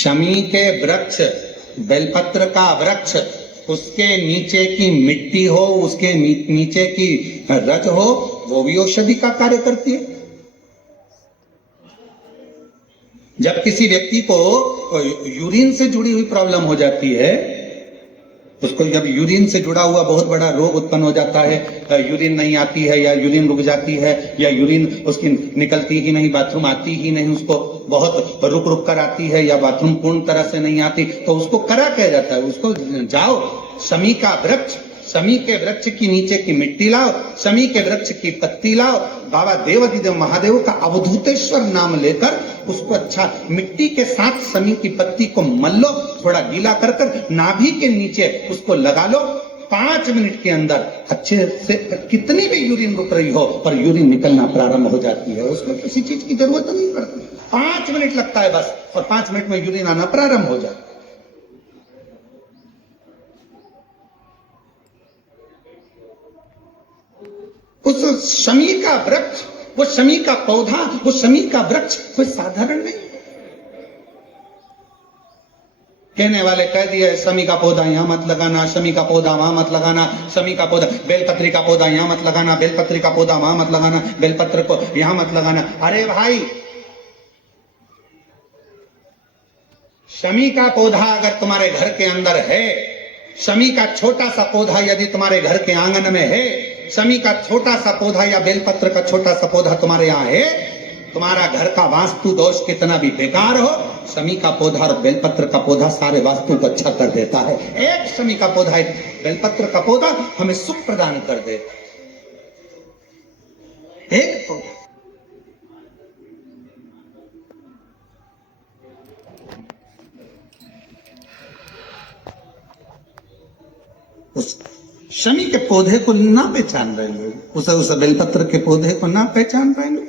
शमी के वृक्ष, बेलपत्र का वृक्ष, उसके नीचे की मिट्टी हो, उसके नीचे की रज हो, वो भी औषधि का कार्य करती है। जब किसी व्यक्ति को यूरिन से जुड़ी हुई प्रॉब्लम हो जाती है, उसको जब यूरिन से जुड़ा हुआ बहुत बड़ा रोग उत्पन्न हो जाता है, यूरिन नहीं आती है या यूरिन रुक जाती है या यूरिन उसकी निकलती ही नहीं, बाथरूम आती ही नहीं, उसको बहुत रुक रुक कर आती है या बाथरूम पूर्ण तरह से नहीं आती, तो उसको करा कहा जाता है, उसको जाओ शमी का वृक्ष, शमी के वृक्ष की नीचे की मिट्टी लाओ, शमी के वृक्ष की पत्ती लाओ, बाबा देवाधिदेव महादेव का अवधूतेश्वर नाम लेकर उसको अच्छा मिट्टी के साथ शमी की पत्ती को मल लो, थोड़ा गीला कर कर नाभि के नीचे उसको लगा लो। 5 मिनट के अंदर अच्छे से कितनी भी यूरिन रुक रही हो पर यूरिन निकलना प्रारंभ हो जाती है, उसको किसी चीज की जरूरत नहीं पड़ती। 5 मिनट लगता है बस, और 5 मिनट में यूरिन आना प्रारंभ हो जाता है। उस शमी का वृक्ष, वो शमी का पौधा, वो शमी का वृक्ष कोई साधारण नहीं। कहने वाले कह दिए शमी का पौधा यहां मत लगाना, शमी का पौधा वहां मत लगाना, शमी का पौधा, बेलपत्री का पौधा यहां मत लगाना, बेलपत्री का पौधा वहां मत लगाना, बेलपत्र को यहां मत लगाना। अरे भाई, शमी का पौधा अगर तुम्हारे घर के अंदर है, शमी का छोटा सा पौधा यदि तुम्हारे घर के आंगन में है, शमी का छोटा सा पौधा या बेलपत्र का छोटा सा पौधा तुम्हारे यहाँ है, तुम्हारा घर का वास्तु दोष कितना भी बेकार हो, शमी का पौधा और बेलपत्र का पौधा सारे वास्तु को अच्छा कर देता है। एक शमी का पौधा, एक बेलपत्र का पौधा हमें सुख प्रदान कर दे। एक पौधा, उस शमी के पौधे को ना पहचान रहे लोग, उस बेलपत्र के पौधे को ना पहचान रहे लोग।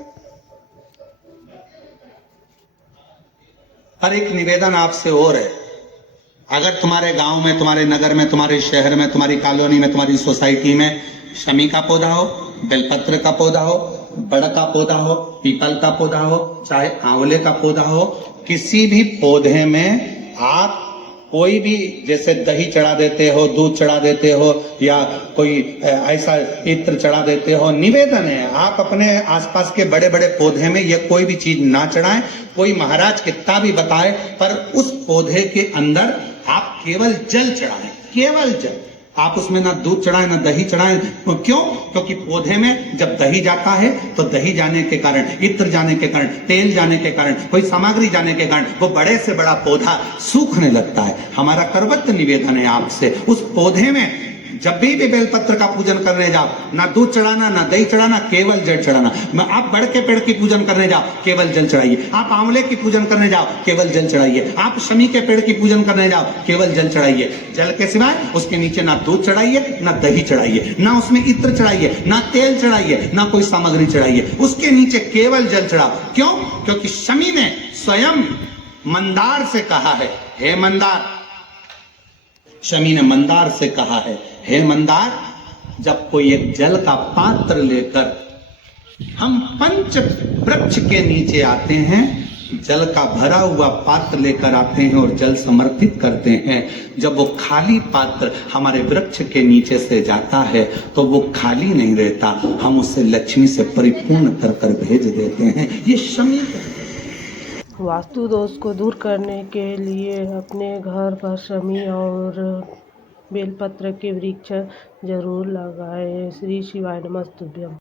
पर एक निवेदन आपसे और है, अगर तुम्हारे गांव में, तुम्हारे नगर में, तुम्हारे शहर में, तुम्हारी कॉलोनी में, तुम्हारी सोसाइटी में शमी का पौधा हो, बेलपत्र का पौधा हो, बड़ का पौधा हो, पीपल का पौधा हो, चाहे आंवले का पौधा हो, किसी भी पौधे में आप कोई भी, जैसे दही चढ़ा देते हो, दूध चढ़ा देते हो, या कोई ऐसा इत्र चढ़ा देते हो, निवेदन है आप अपने आसपास के बड़े बड़े पौधे में ये कोई भी चीज ना चढ़ाएं। कोई महाराज कितना भी बताए, पर उस पौधे के अंदर आप केवल जल चढ़ाएं, केवल जल। आप उसमें ना दूध चढ़ाएं ना दही चढ़ाएं। क्यों? क्योंकि पौधे में जब दही जाता है तो दही जाने के कारण, इत्र जाने के कारण, तेल जाने के कारण, कोई सामग्री जाने के कारण वो बड़े से बड़ा पौधा सूखने लगता है। हमारा करवत्त निवेदन है आपसे, उस पौधे में जब भी बेलपत्र का पूजन करने जाओ, ना दूध चढ़ाना ना दही चढ़ाना, केवल जल चढ़ाना। आप बड़ के पेड़ की पूजन करने जाओ, केवल जल चढ़ाइए। आप आंवले की पूजन करने जाओ, केवल जल चढ़ाइए। आप शमी के पेड़ की पूजन करने जाओ, केवल जल चढ़ाइए। जल के सिवाय उसके नीचे ना दूध चढ़ाइए ना दही चढ़ाइए, ना उसमें इत्र चढ़ाइए, ना तेल चढ़ाइए, ना कोई सामग्री चढ़ाइए, उसके नीचे केवल जल चढ़ाओ। क्यों? क्योंकि शमी ने स्वयं मंदार से कहा है, हे मंदार, शमी ने मंदार से कहा है, हे मंदार, जब कोई एक जल का पात्र लेकर हम पंच वृक्ष के नीचे आते हैं, जल का भरा हुआ पात्र लेकर आते हैं और जल समर्पित करते हैं, जब वो खाली पात्र हमारे वृक्ष के नीचे से जाता है तो वो खाली नहीं रहता, हम उसे लक्ष्मी से परिपूर्ण कर कर भेज देते हैं। ये शमी वास्तु दोष को दूर करने के लिए अपने घर पर शमी और बेलपत्र के वृक्ष जरूर लगाएं। श्री शिवाय नमस्तुभ्यम।